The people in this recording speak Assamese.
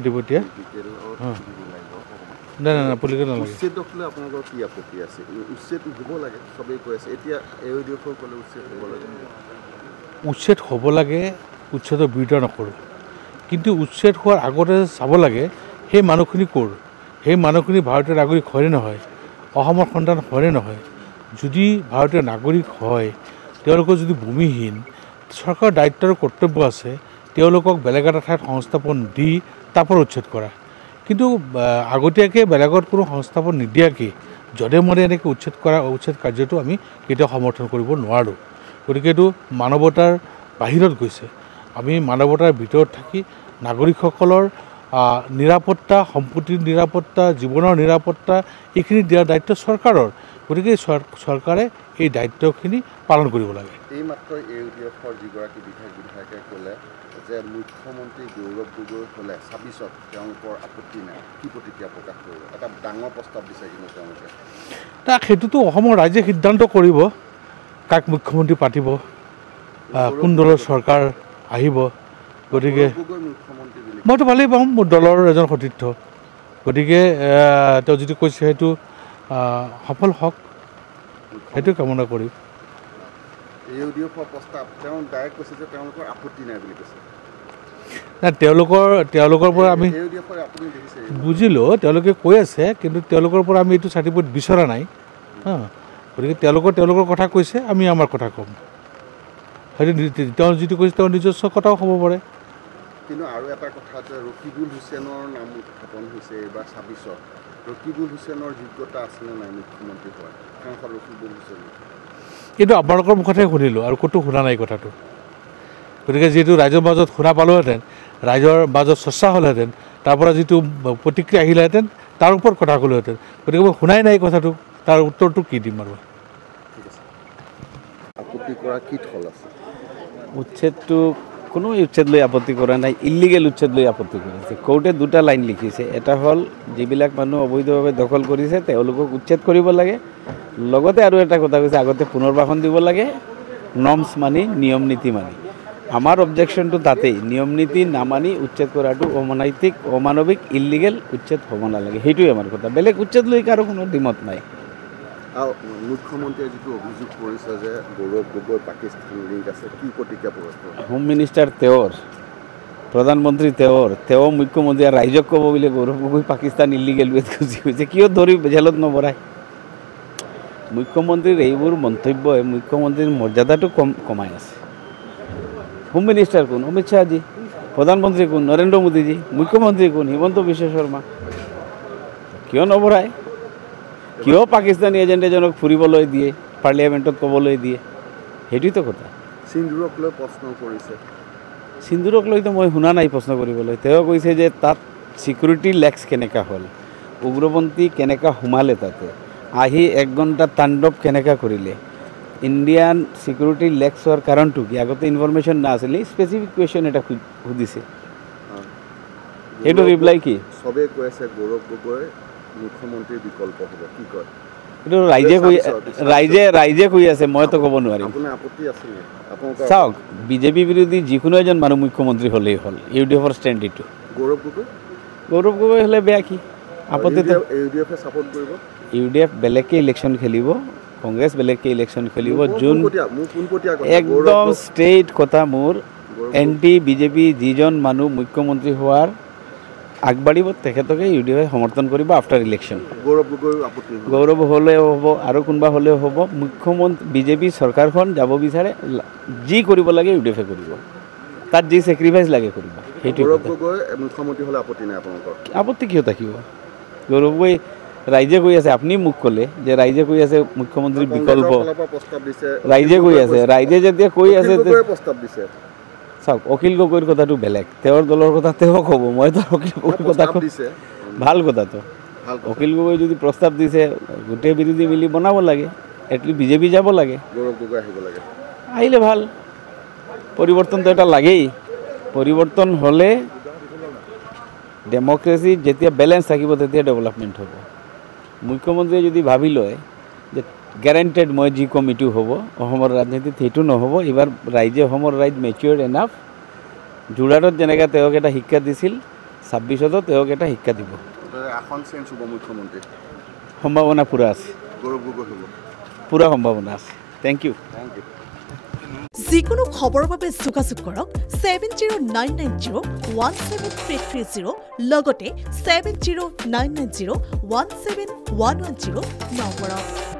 দিবতিয়া না না না পলিটিকেল নালাগে উচ্ছেদক লৈ আপোনালোকৰ কি আপত্তি আছে উচ্ছেদ হ'ব লাগে সবেই কৈ আছে এতিয়া এওঁসকল ক'লে উচ্ছেদ হ'ব লাগে উচ্ছেদ হ'ব লাগে উচ্ছেদৰ বিৰোধিতা নকৰোঁ কিন্তু উচ্ছেদ হোৱাৰ আগতে চাব লাগে সেই মানুহখিনি ক'ৰ সেই মানুহখিনি ভাৰতীয় নাগৰিক হয়নে নহয় অসমৰ সন্তান হয়নে নহয় যদি ভাৰতীয় নাগৰিক হয় তেওঁলোকৰ যদি ভূমিহীন চৰকাৰৰ দায়িত্ব আৰু কৰ্তব্য আছে তেওঁলোকক বেলেগ এটা ঠাইত সংস্থাপন দি তাৰ পৰা উচ্ছেদ কৰা কিন্তু আগতীয়াকৈ বেলেগত কোনো সংস্থাপন নিদিয়াকৈ যধে মধে এনেকৈ উচ্ছেদ কাৰ্যটো আমি কেতিয়াও সমৰ্থন কৰিব নোৱাৰোঁ গতিকে এইটো মানৱতাৰ বাহিৰত গৈছে আমি মানৱতাৰ ভিতৰত থাকি নাগৰিকসকলৰ নিৰাপত্তা সম্পত্তিৰ নিৰাপত্তা জীৱনৰ নিৰাপত্তা এইখিনি দিয়াৰ দায়িত্ব চৰকাৰৰ গতিকে চৰকাৰে এই দায়িত্বখিনি পালন কৰিব লাগে এইমাত্ৰ এওঁসকলৰ যিগৰাকী বিধায়কে ক'লে যে মুখ্যমন্ত্ৰী গৌৰৱ গগৈ হ'লে ২৬ত তেওঁলোকৰ আপত্তি নাই কি প্ৰতিক্ৰিয়া প্ৰকাশ কৰিব এটা ডাঙৰ প্ৰস্তাৱ দিছে কিন্তু তেওঁলোকে সেইটোতো অসমৰ ৰাইজে সিদ্ধান্ত কৰিব কাক মুখ্যমন্ত্ৰী পাতিব কোন দলৰ চৰকাৰ আহিব গতিকে মইতো ভালেই পাওঁ মোৰ দলৰ এজন সতীৰ্থ গতিকে তেওঁ যিটো কৈছে সেইটো সফল হওক সেইটো কামনা কৰিম তেওঁলোকৰ পৰা আমি বুজিলোঁ তেওঁলোকে কৈ আছে কিন্তু তেওঁলোকৰ পৰা আমি এইটো চাৰ্টিফিকেট বিচৰা নাই গতিকে তেওঁলোকৰ কথা কৈছে আমি আমাৰ কথা ক'ম সেইটো তেওঁ যিটো কৈছে তেওঁৰ নিজস্ব কথাও হ'ব পাৰে কিন্তু আৰু এটা কথা যে ৰকিবুল হুছেইনৰ নাম উত্থাপন হৈছে এইবাৰ ২৬ত ৰকিবুল হুছেইনৰ যোগ্যতা আছেনে নাই মুখ্যমন্ত্ৰী হোৱাৰ ৰকিবুল হুছেইন এইটো আপোনালোকৰ মুখতহে শুনিলোঁ আৰু ক'তো শুনা নাই কথাটো গতিকে যিহেতু ৰাইজৰ মাজত শুনা পালোহেঁতেন ৰাইজৰ মাজত চৰ্চা হ'লহেঁতেন তাৰ পৰা যিটো প্ৰতিক্ৰিয়া আহিলেহেঁতেন তাৰ ওপৰত কথা ক'লোহেঁতেন গতিকে মই শুনাই নাই কথাটো তাৰ উত্তৰটো কি দিম আৰু আপত্তি কৰা কি থল আছে উচ্ছেদটো কোনো উচ্ছেদ লৈ আপত্তি কৰা নাই ইলিগেল উচ্ছেদ লৈ আপত্তি কৰিছে কোৰ্টে দুটা লাইন লিখিছে এটা হ'ল যিবিলাক মানুহ অবৈধভাৱে দখল কৰিছে তেওঁলোকক উচ্ছেদ কৰিব লাগে লগতে আৰু এটা কথা কৈছে আগতে পুনৰ্বাসন দিব লাগে নৰ্মছ মানি নিয়ম নীতি মানি আমাৰ অবজেকশ্যনটো তাতেই নিয়ম নীতি নামানি উচ্ছেদ কৰাটো অনৈতিক অমানৱিক ইলিগেল উচ্ছেদ হ'ব নালাগে সেইটোৱে আমাৰ কথা বেলেগ উচ্ছেদ লৈ কাৰো কোনো দ্বিমত নাই মুখ্যমন্ত্ৰীয়ে যিটো অভিযোগ কৰিছে যে গৌৰৱ গগৈ পাকিস্তান লিংক আছে কি প্ৰতিক্ৰিয়া প্ৰকাশ কৰে হোম মিনিষ্টাৰ তেওঁৰ প্ৰধানমন্ত্ৰী তেওঁ মুখ্যমন্ত্ৰী ৰাইজক ক'ব বুলি গৌৰৱ গগৈ পাকিস্তান ইলিগেল ৱেত গুচি গৈছে কিয় ধৰি জেলত নভৰাই মুখ্যমন্ত্ৰীৰ এইবোৰ মন্তব্যই মুখ্যমন্ত্ৰীৰ মৰ্যাদাটো কমাই আছে হোম মিনিষ্টাৰ কোন অমিত শ্বাহজী প্ৰধানমন্ত্ৰী কোন নৰেন্দ্ৰ মোদীজী মুখ্যমন্ত্ৰী কোন হিমন্ত বিশ্ব শৰ্মা কিয় নভৰাই কিয় পাকিস্তানী এজেণ্ট এজনক ফুৰিবলৈ দিয়ে পাৰ্লিয়ামেণ্টত ক'বলৈ দিয়ে সেইটোতো কথা সিন্দুৰক লৈ প্ৰশ্ন কৰিছে সিন্দুৰক লৈতো মই শুনা নাই প্ৰশ্ন কৰিবলৈ তেওঁ কৈছে যে তাত ছিকিউৰিটি লেক্স কেনেকুৱা হ'ল উগ্ৰপন্থী কেনেকুৱা সোমালে তাতে আহি 1 ঘণ্টা তাণ্ডৱ কেনেকুৱা কৰিলে ইণ্ডিয়ান ছিকিউৰিটি লেক্স হোৱাৰ কাৰণটো কি আগতে ইনফৰমেশ্যন নাছিলে স্পেচিফিক কুৱেশ্যন এটা সুধিছে সেইটো ৰিপ্লাই কি চবেই কৈ আছে গৌৰৱ গগৈ মুখ্যমন্ত্ৰীৰ বিকল্প হ'ব কি কয় এইটো ৰাইজে কৈ আছে মইতো ক'ব নোৱাৰিম চাওক বিজেপি বিৰোধী যিকোনো এজন মানুহ মুখ্যমন্ত্ৰী হ'লেই হ'ল ইউডিএফৰ ষ্টেণ্ড এইটো গৌৰৱ গগৈ হ'লে বেয়া কি আপত্তি ইউডিএফ বেলেগকৈ ইলেকশ্যন খেলিব কংগ্ৰেছ বেলেগকৈ ইলেকশ্যন খেলিব যোন একদম ষ্ট্ৰেইট কথা মোৰ এণ্টি বিজেপি যিজন মানুহ মুখ্যমন্ত্ৰী হোৱাৰ আগবাঢ়িব তেখেতকে ইউডিএফে সমৰ্থন কৰিব আফটাৰ ইলেকশ্যন গৌৰৱ হ'লেও হ'ব আৰু কোনোবা হ'লেও হ'ব মুখ্যমন্ত্ৰী বিজেপি চৰকাৰখন যাব বিচাৰে যি কৰিব লাগে ইউডিএফে কৰিব তাত যি ছেক্ৰিফাইচ লাগে কৰিব সেইটো আপত্তি কিয় থাকিব গৌৰৱ গগৈ ৰাইজে কৈ আছে আপুনি মোক ক'লে যে ৰাইজে কৈ আছে মুখ্যমন্ত্ৰীৰ বিকল্প ৰাইজে কৈ আছে ৰাইজে যেতিয়া কৈ আছে চাওক অখিল গগৈৰ কথাটো বেলেগ তেওঁৰ দলৰ কথা তেওঁ ক'ব মইতো অখিল গগৈৰ কথা ভাল কথাটো অখিল গগৈ যদি প্ৰস্তাৱ দিছে গোটেই বিৰোধী মিলি বনাব লাগে এটলিষ্ট বিজেপি যাব লাগে আহিলে ভাল পৰিৱৰ্তনটো এটা লাগেই পৰিৱৰ্তন হ'লে ডেমক্ৰেচি যেতিয়া বেলেঞ্চ থাকিব তেতিয়া ডেভেলপমেণ্ট হ'ব মুখ্যমন্ত্ৰীয়ে যদি ভাবি লয় যে গ্যাৰাণ্টেড মই যি কমিটি হ'ব অসমৰ ৰাজনীতিত সেইটো নহ'ব এবাৰ ৰাইজে অসমৰ ৰাইজ মেচিউৰ্ড এনাফ যোৰহাটত যেনেকৈ তেওঁক এটা শিক্ষা দিছিল 26তো তেওঁক এটা শিক্ষা দিব আসন চেঞ্জ হ'ব মুখ্যমন্ত্ৰী সম্ভাৱনা পুৰা আছে গৌৰৱ গগৈ হ'ব পুৰা সম্ভাৱনা আছে থেংক ইউ যিকোনো খবৰৰ বাবে যোগাযোগ কৰক 7099017330 লগতে 7099017110 নম্বৰত